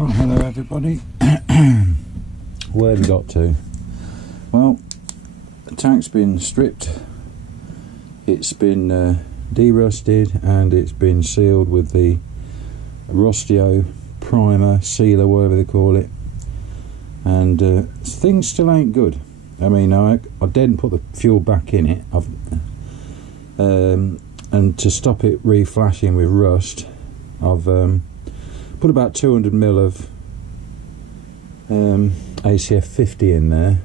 Oh, hello everybody. Where have we got to? Well, the tank's been stripped, it's been derusted, and it's been sealed with the Rostio primer, sealer, whatever they call it, and things still ain't good. I mean, I didn't put the fuel back in it, and to stop it reflashing with rust, I've put about 200 ml of ACF 50 in there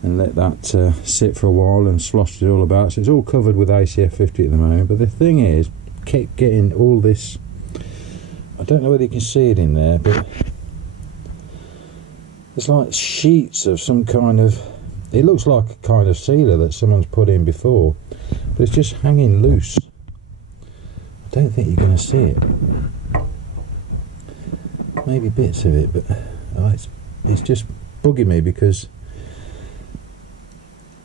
and let that sit for a while and sloshed it all about. So it's all covered with ACF 50 at the moment, but the thing is, keep getting all this, I don't know whether you can see it in there, but it's like sheets of some kind of, it looks like a kind of sealer that someone's put in before, but it's just hanging loose. I don't think you're going to see it. Maybe bits of it, but it's just bugging me, because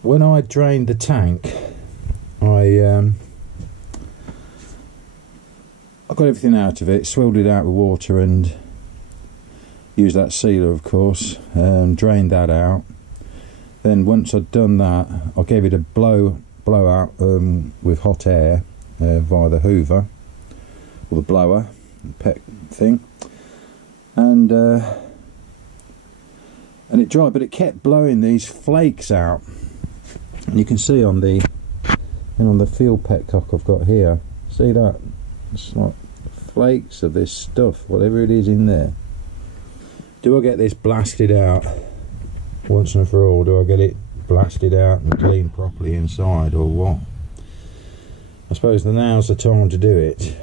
when I drained the tank, I got everything out of it, swilled it out with water, and used that sealer, of course, drained that out. Then once I'd done that, I gave it a blowout with hot air via the hoover or the blower, the pet thing, and it dried, but it kept blowing these flakes out, and you can see on the field petcock I've got here, see that? It's like flakes of this stuff, whatever it is in there. Do I get this blasted out once and for all? Do I get it blasted out and cleaned properly inside, or what? I suppose now's the time to do it,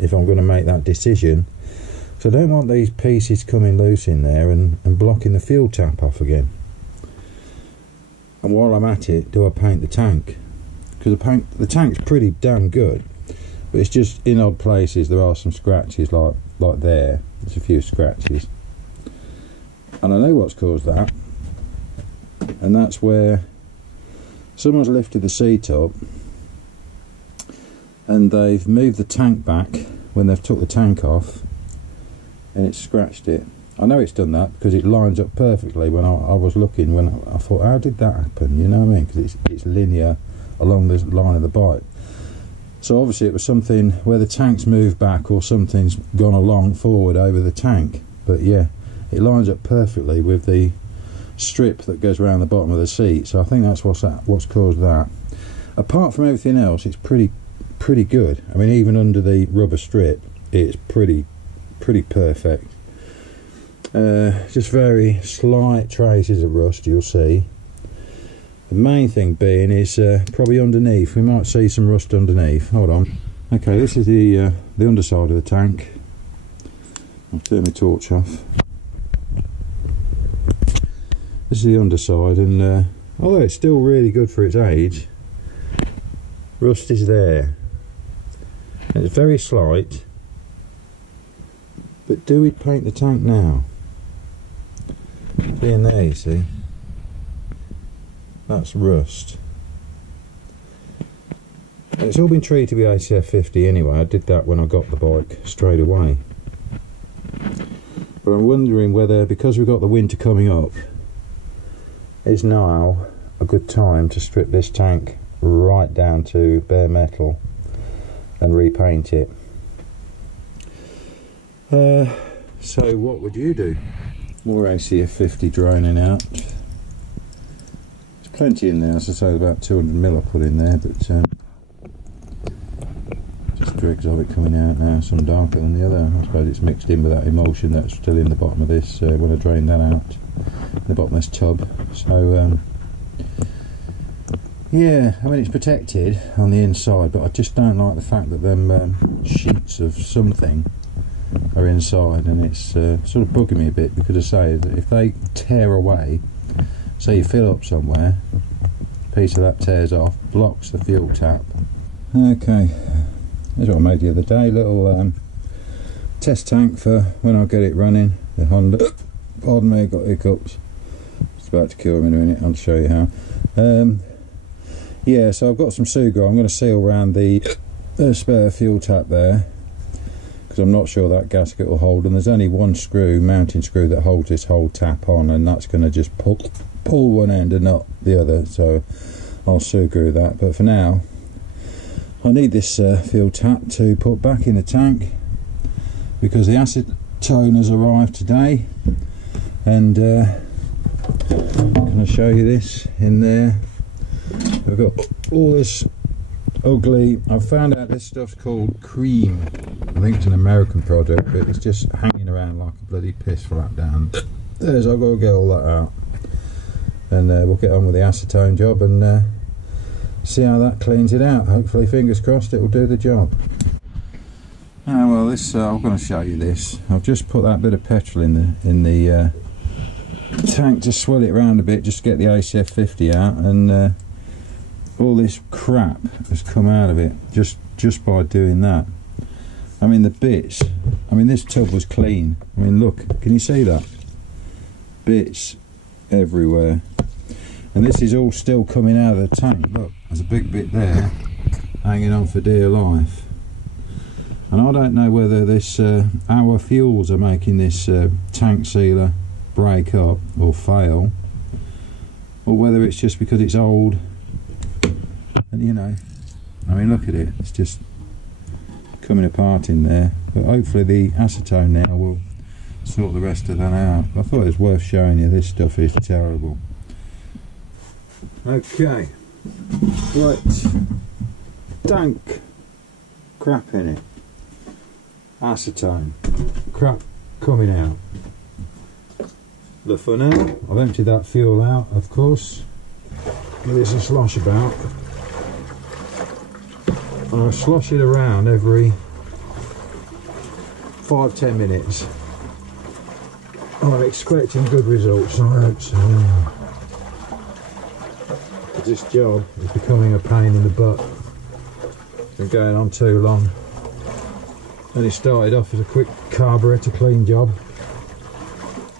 if I'm going to make that decision. So I don't want these pieces coming loose in there and blocking the fuel tap off again. And while I'm at it, do I paint the tank? Because the tank's pretty damn good, but it's just in odd places there are some scratches, like there. There's a few scratches, and I know what's caused that, and that's where someone's lifted the seat up and they've moved the tank back when they've took the tank off, and it's scratched it. I know it's done that because it lines up perfectly. When I was looking, when I thought, how did that happen? You know what I mean? Because it's linear along the line of the bike. So obviously it was something where the tank's moved back, or something's gone along forward over the tank. But yeah, it lines up perfectly with the strip that goes around the bottom of the seat. So I think that's what's caused that. Apart from everything else, it's pretty good. I mean, even under the rubber strip, it's pretty perfect. Just very slight traces of rust, you'll see. The main thing being is probably underneath. We might see some rust underneath. Hold on. Okay, this is the underside of the tank. I'll turn my torch off. This is the underside, and although it's still really good for its age, rust is there. And it's very slight. But do we paint the tank now? See in there, you see? That's rust. And it's all been treated with ACF 50 anyway. I did that when I got the bike straight away. But I'm wondering whether, because we've got the winter coming up, is now a good time to strip this tank right down to bare metal and repaint it. So what would you do? More ACF 50 draining out. There's plenty in there, as I say, about 200 ml I put in there, but just dregs of it coming out now, some darker than the other. I suppose it's mixed in with that emulsion that's still in the bottom of this when I drain that out, in the bottom of this tub. So yeah, I mean, it's protected on the inside, but I just don't like the fact that them sheets of something are inside, and it's sort of bugging me a bit, because I say that if they tear away, say you fill up somewhere, a piece of that tears off, blocks the fuel tap. Okay, here's what I made the other day, little test tank for when I get it running, the Honda. Pardon me, got hiccups, it's about to kill me in a minute, I'll show you how. Yeah, so I've got some Sugar. I'm going to seal around the spare fuel tap there, because because I'm not sure that gasket will hold, and there's only one screw, mounting screw, that holds this whole tap on, and that's going to just pull one end and not the other, so I'll screw that. But for now I need this fuel tap to put back in the tank, because the acetone has arrived today, and I'm going to show you this in there. We've got all this ugly, I've found out this stuff's called cream. I think it's an American product, but it's just hanging around like a bloody piss flat down. There's, I've got to get all that out, and we'll get on with the acetone job and see how that cleans it out. Hopefully, fingers crossed, it will do the job. Well, this I'm going to show you this. I've just put that bit of petrol in the tank to swell it around a bit, just to get the ACF50 out, and all this crap has come out of it just by doing that. I mean, the bits, I mean, this tub was clean. I mean, look, can you see that? Bits everywhere, and this is all still coming out of the tank. Look, there's a big bit there hanging on for dear life, and I don't know whether this our fuels are making this tank sealer break up or fail, or whether it's just because it's old. And you know, I mean, look at it, it's just coming apart in there, but hopefully the acetone now will sort the rest of that out. I thought it was worth showing you. This stuff is terrible. Okay, right, tank, crap in it, acetone, crap coming out. Look, for now, I've emptied that fuel out, of course. There's a slosh about. I slosh it around every 5-10 minutes. I'm expecting good results, I hope so. This job is becoming a pain in the butt. It's been going on too long. And it started off as a quick carburetor clean job,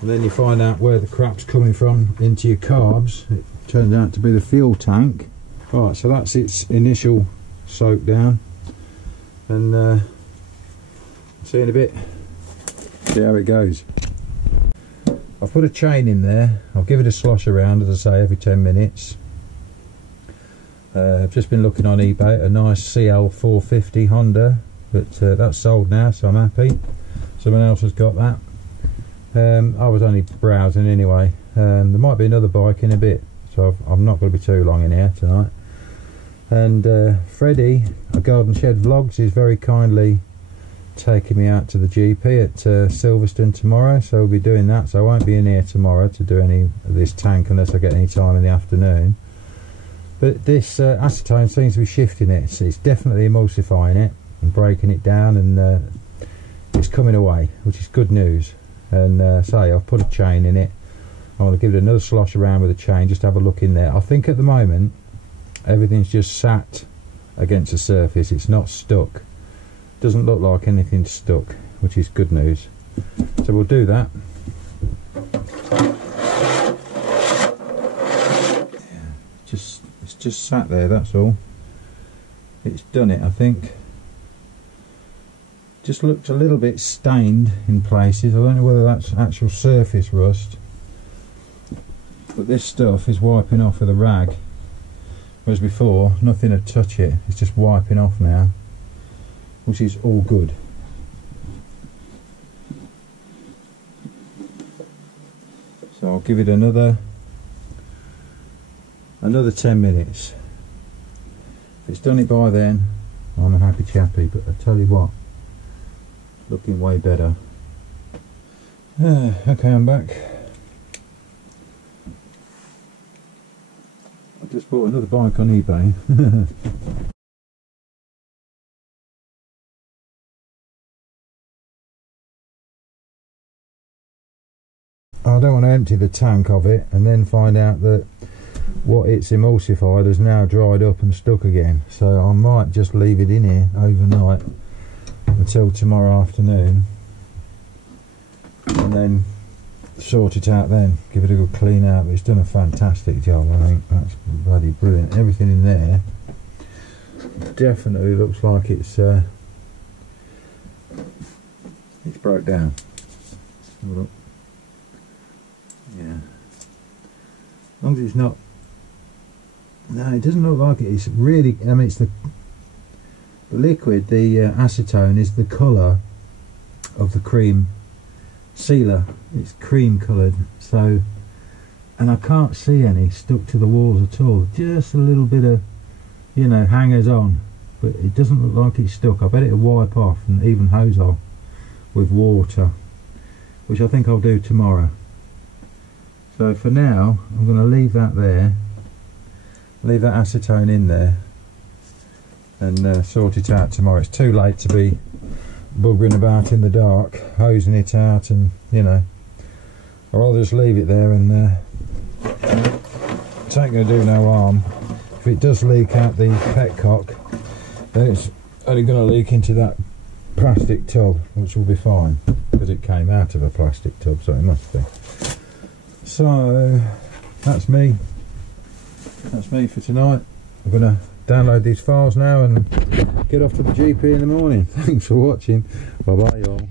and then you find out where the crap's coming from into your carbs. It turned out to be the fuel tank. Right, so that's its initial soak down, and see you in a bit, see how it goes. I've put a chain in there. I'll give it a slosh around, as I say, every 10 minutes. I've just been looking on eBay at a nice CL450 Honda, but that's sold now, so I'm happy. Someone else has got that. I was only browsing anyway. There might be another bike in a bit, so I'm not going to be too long in here tonight. And Freddie, a Garden Shed Vlogs, is very kindly taking me out to the GP at Silverstone tomorrow, so we'll be doing that. So I won't be in here tomorrow to do any of this tank unless I get any time in the afternoon. But this acetone seems to be shifting it, so it's definitely emulsifying it and breaking it down, and it's coming away, which is good news. And say, I've put a chain in it. I want to give it another slosh around with a chain, just have a look in there. I think at the moment everything's just sat against the surface, it's not stuck. Doesn't look like anything's stuck, which is good news. So we'll do that. Yeah, it's just sat there, that's all. It's done it, I think. Just looks a little bit stained in places. I don't know whether that's actual surface rust, but this stuff is wiping off with a rag, whereas before nothing would touch it. It's just wiping off now, which is all good. So I'll give it another 10 minutes. If it's done it by then, I'm a happy chappy. But I tell you what, looking way better. Okay, I'm back. I just bought another bike on eBay. I don't want to empty the tank of it and then find out that what it's emulsified has now dried up and stuck again. So I might just leave it in here overnight until tomorrow afternoon, and then sort it out then, give it a good clean out. But it's done a fantastic job, I think. That's bloody brilliant. Everything in there definitely looks like it's broke down. Have a look. Yeah. As long as it's not. No, it doesn't look like it. It's really. I mean, it's the liquid. The acetone is the colour of the cream sealer. It's cream coloured. So, and I can't see any stuck to the walls at all. Just a little bit of, you know, hangers on, but it doesn't look like it's stuck. I bet it'll wipe off and even hose off with water, which I think I'll do tomorrow. So for now, I'm going to leave that there, leave that acetone in there, and sort it out tomorrow. It's too late to be buggering about in the dark, hosing it out, and you know, I'd rather just leave it there, and it ain't going to do no harm. If it does leak out the petcock, then it's only going to leak into that plastic tub, which will be fine, because it came out of a plastic tub, so it must be. So that's me for tonight. I'm going to download these files now and get off to the GP in the morning. Thanks for watching. Bye bye y'all.